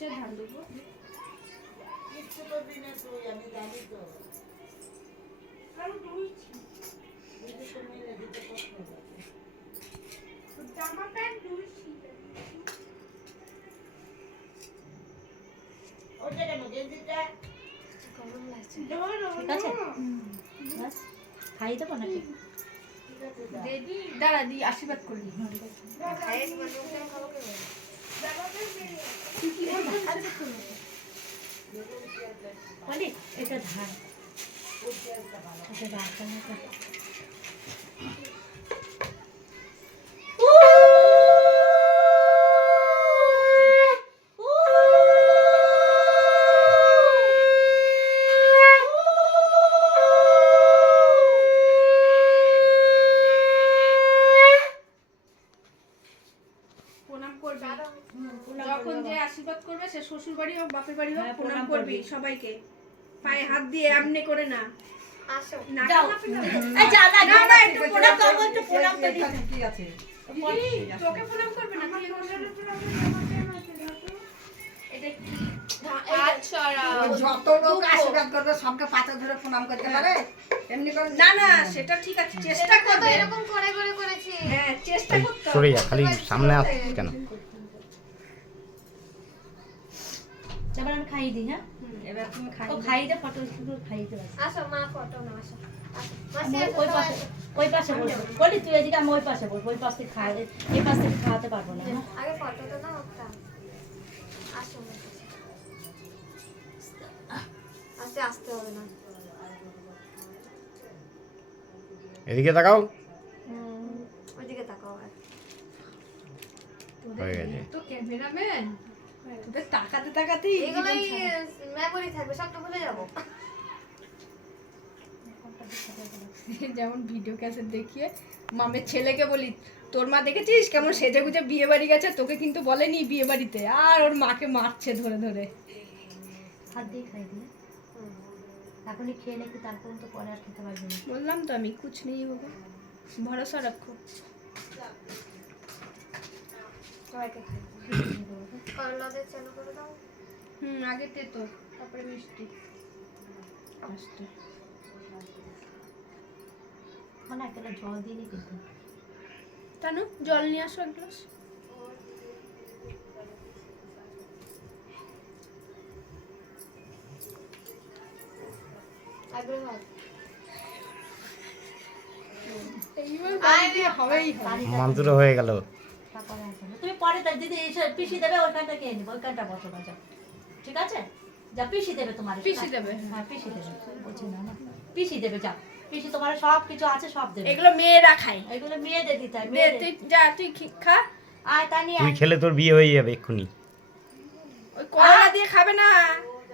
হচ্ছে ধান দেবো কিচ্ছু করবি না তুই, আমি জানি তো। আমি ধুইছি দিদি তো মেরে দিতে কষ্ট হবে। জামা প্যান্ট ধুইছি ওটা কেন গেঞ্জিটা? গরম লাগছে। ঠিক আছে বাস খাই দেবো নাকি? ঠিক আছে যা। দিদি দাঁড়া দি আশীর্বাদ করে দি খাইয়ে মানে ওখানে খাবো কে বলে? তুই কি বলছিস সেটা করো বলি এটা ধান ওর চেয়ারটা ভালো। এটা রাখা না প্রণাম করবি যখন যে আশীর্বাদ করবে সে শ্বশুর বাড়ি হোক বাপের বাড়ি হোক হ্যাঁ, প্রণাম প্রণাম করবি করবি। সবাইকে পায়ে হাত দিয়ে এমনি করে না আসো। না যাও। না এই যা না না না একটু প্রণাম করবো একটু প্রণাম তো দিই। কি আছে? তোকে প্রণাম করবে না তুই এখন এটা কি আচ্ছা ওই যত লোক আশীর্বাদ করবে সবকে পাথর ধরে প্রণাম করতে পারে এমনি করে না না সেটা ঠিক আছে চেষ্টা কত করবে এরকম করে করে করেছি। হ্যাঁ চেষ্টা এই করতে সরে হবে যা, খালি সামনে আসছিস কেন? এবার আমি খাইয়ে দিই। হ্যাঁ এবার তুমি খাই ও খাইয়ে দে ফটো শুধু খাইয়ে দে বাস। আসো মা ফটো না আসো। আসো। আমি মাসি আসো, ওই সবাই পাশে আসো। ওই পাশে বসবো বলি তুই এদিকে আমি ওই পাশে বসবো ওই পাশ থেকে খাওয়াতে এই পাশ থেকে খাওয়াতে পারবো না হ্যাঁ? আগে ফটোটা নাও একটা। আসো আমার কাছে। আস্তে আসতে হবে না। এদিকে তাকাও। ওইদিকে তাকাও আর। হয়ে গেছে। তো ক্যামেরাম্যান তোদের তাকাতে তাকাতেই এগুলোই মেমোরি থাকবে, সব তো ভুলে যাবো। যেমন ভিডিও ক্যাসেট দেখিয়ে মামের ছেলেকে বলি তোর মা দেখেছিস কেমন সেজে গুজে বিয়ে বাড়ি গেছে, তোকে কিন্তু বলেনি বিয়ে বাড়িতে, আর ওর মাকে মারছে ধরে ধরে। হাত দিয়ে খাই দিই এখনই খেয়ে নাকি তারপর তো পরে আর খেতে পারবি না। বললাম তো আমি কুছ নেই হোগা, ভরসা রাখো। সবাইকে খাই। করলাদের চালু করে দাও। আগে তেতো তারপরে মিষ্টি আস্তে। মানে একটা জল দিয়ে দিই কিন্তু তানু জল নিয়ে আসো এক গ্লাস। আগ্রহ হয়। এইবার বাড়িতে হবেই হবে। বাড়িটা মান্তুর হয়ে গেল। তারপরে আসবে। তুমি পরে তাই দিদি এসে পিসি দেবে ওইখানটা খেয়ে নিবো ওইখানটা বসো না যাও ঠিক আছে যা পিসি দেবে তোমার পিসি দেবে। হ্যাঁ পিসি দেবে বলছি না না পিসি দেবে যাও পিসি তোমার সব কিছু আছে সব দেবে এগুলো মেয়েরা খায়। এগুলো মেয়েদের দিতে হয় দে মেয়েদের তুই যা তুই খা। আয় তা নিয়ে তুই আয়। খেলে তোর বিয়ে হয়ে যাবে এক্ষুনি। ওই কলা দিয়ে খাবে না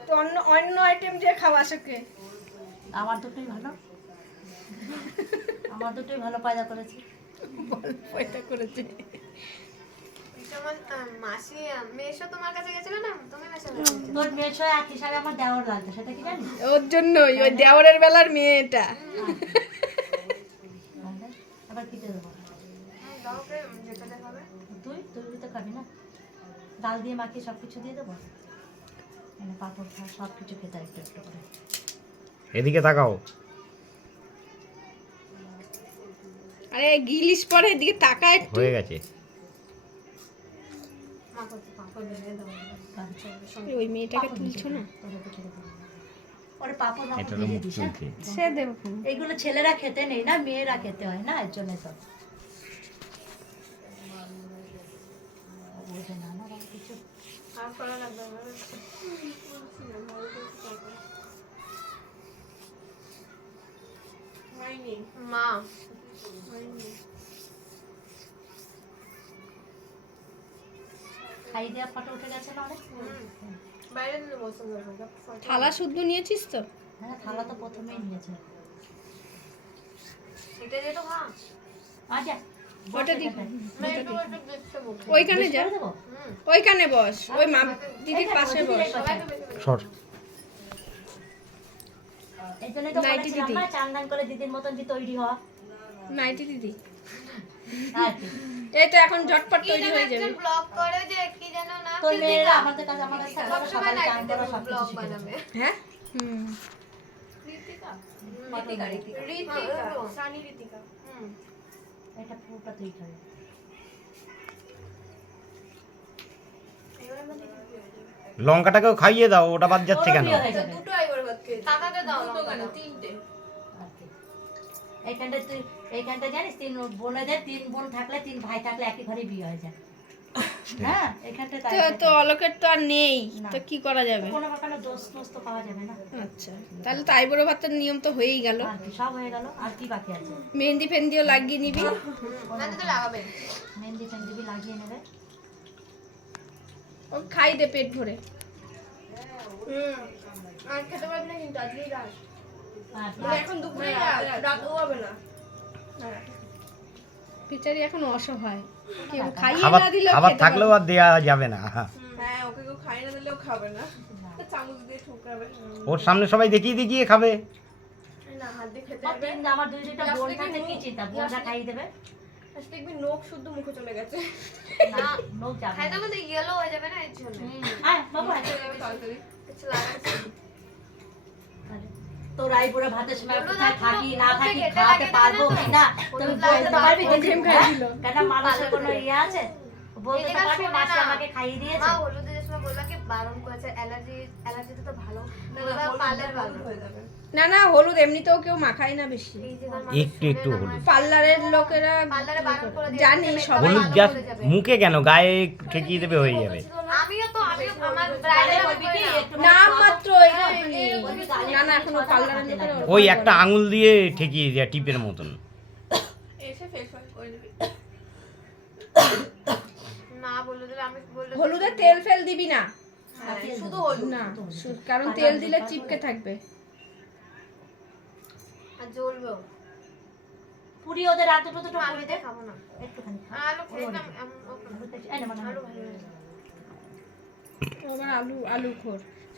তো অন্য অন্য আইটেম দিয়ে খাওয়া আশোকে। আমার দুটোই ভালো আমার দুটোই ভালো পয়দা করেছি বল পয়দা করেছে। তোমার মাসি মেশো তোমার কাছে গেছিল না, তুমি মেশো কাছে গেছিলে। তোর মেয়ের সঙ্গে এক হিসাবে আমার দেওয়ার লাগবে সেটা কি জানিস ওর জন্যই ওই দেওরের বেলার মেয়েটা। আবার খেতে দেবো দাও কে যেটা দেখাবে। তুই তুই তো খাবি না ডাল দিয়ে মাখিয়ে সব কিছু দিয়ে দেবো মানে পাঁপড় খা সব কিছু খেতে একটু একটু করে এদিকে তাকাও। আরে গিলিস পরে এদিকে তাকা একটু। হয়ে গেছে। মা করতে পাঁপড় ভেঙে দেবো ওই মেয়েটাকে তুলছো না? ওরে পাঁপড় এটা মাপড় ভেজে দিস হ্যাঁ? চলছে। সে দেবো। এইগুলো ছেলেরা খেতে নেই না মেয়েরা খেতে হয় না এর জন্য তো বোঝে না না বাবা কিছু আর করা লাগবে না। মা খাই দেওয়া ফটো উঠে গেছে না অনেক বাইরে নিয়ে বসে যাবে। থালা শুদ্ধ নিয়েছিস তো? হ্যাঁ থালা তো প্রথমেই নিয়েছে এটা দিয়ে তো খা। আচ্ছা ওটা দি না একটু একটু দেখতে বল। ওইখানে যা দেবো ওইখানে বস ওই মা দিদির এইখানে পাশে বস, বস। দিদির পাশে। সবাইকে বেশি বেশি। সর। এই জন্যই তো নাইটি বলেছিলাম দিদি। না চান্দান করে দিদির মতন যে তৈরি হওয়া নাইটি দিদি আর কি এই তো এখন ঝটপট তৈরি হয়ে যাবে। ব্লগ করে যে কি যেন না তোর মেয়েরা আমাদের কাছে আমার কাছে থাকবে, সকালে চান করা সব কিছু শিখে যাবে। হ্যাঁ হুম এটা পুরোটা তুই খাবে। লঙ্কাটাকেও খাইয়ে দাও, ওটা বাদ যাচ্ছে কেন? বিয়ে হয়ে যাবে। কাকাকে দাও লঙ্কা। তিনটে এইখানটা তুই এইখানটা জানিস 3 বোনেদের 3 বোন থাকলে 3 ভাই থাকলে একই ঘরে বিয়ে হয়ে যায়। হ্যাঁ এইখানটা তাই। তো অলোকের তো আর নেই, না। তো কি করা যাবে? কোনো প্রকারের দোষ টোষ তো পাওয়া যাবে না। আচ্ছা তাহলে তো আইবুড়ো ভাতের নিয়ম তো হয়েই গেল। আর কি সব হয়ে গেল, আর কি বাকি আছে? মেহেন্দি ফেন্দিও লাগিয়ে নিবি। মেহেন্দি তো লাগাবেন। মেহেন্দি ফেন্দি বি লাগিয়ে নেবে। ও খাই দে পেট ভরে। আর খেতে পারবি না কিন্তু আজকেই রাত। আর এখন দুপুরে রাতও হবে না। বেচারি এখন অসহায়, কেউ খাইয়ে খাবার না দিলেও খাবার খেতে থাকলেও আর দেয়া যাবে না। হ্যাঁ ওকে কেউ খাই না দিলেও খাবে না। চামচ দিয়ে ঠুকরাবে। ওর সামনে সবাই দেখিয়ে দেখিয়ে খাবে। না হাত দিয়ে খেতে আর হবে। আমার দুইটা বোন থাকলে কি চিন্তা, বোনটা খাইয়ে দেবে। আজকে দেখবি নখ শুদ্ধ মুখে চলে গেছে। না লোক যাবে খাইতে না। বলতে ইয়েলো হয়ে যাবে না এর জন্য। আয় বাবু আয়। তাড়াতাড়ি কিছু লাগাচ্ছি। তোর আইবুড়ো ভাতের সময় কোথায় থাকি না থাকি খাওয়াতে পারবো কি না তুমি বলতে তো পারবি যে কেন মানুষের কোনো ইয়ে আছে? বলতে তো পারবি মাসি আমাকে খাইয়ে দিয়েছে। মা হলুদের যে সময় বললা কি বারণ করেছে, অ্যালার্জিতে তো ভালো পার্লার বারণ হয়ে যাবে। না না হলুদ এমনিতেও কেউ মাখায় না বেশি, এই যে মানুষ একটু একটু হলুদ। পার্লারের লোকেরা পার্লারে বারণ করে দিয়ে জানি সবাই। হলুদ গ্যাস মুখে কেন, গায়ে ঠেকিয়ে দেবে হয়ে যাবে। আমিও আমার ব্রাইডাল বলবি কি একটু নাম মাত্র একটুখানি। না না এখন পার্লারের লোকেরা ওই একটা আঙুল দিয়ে ঠেকিয়ে দেয়া টিপের মতন। এসে ফেস ওয়াশ করে দিবি। না বলে দিলে আমি বলে হলুদে তেল ফেল দিবি না, শুধু হলুদ না কারণ তেল দিলে চিপকে থাকবে। আর জ্বলবেও। পুরি ওদের রাত দুটো দুটো আলু করে দে দিয়ে খাবো না। একটুখানি খা। আলু খেলাম এই না মানে আলু ভালো লাগে। আবার আলু খোর।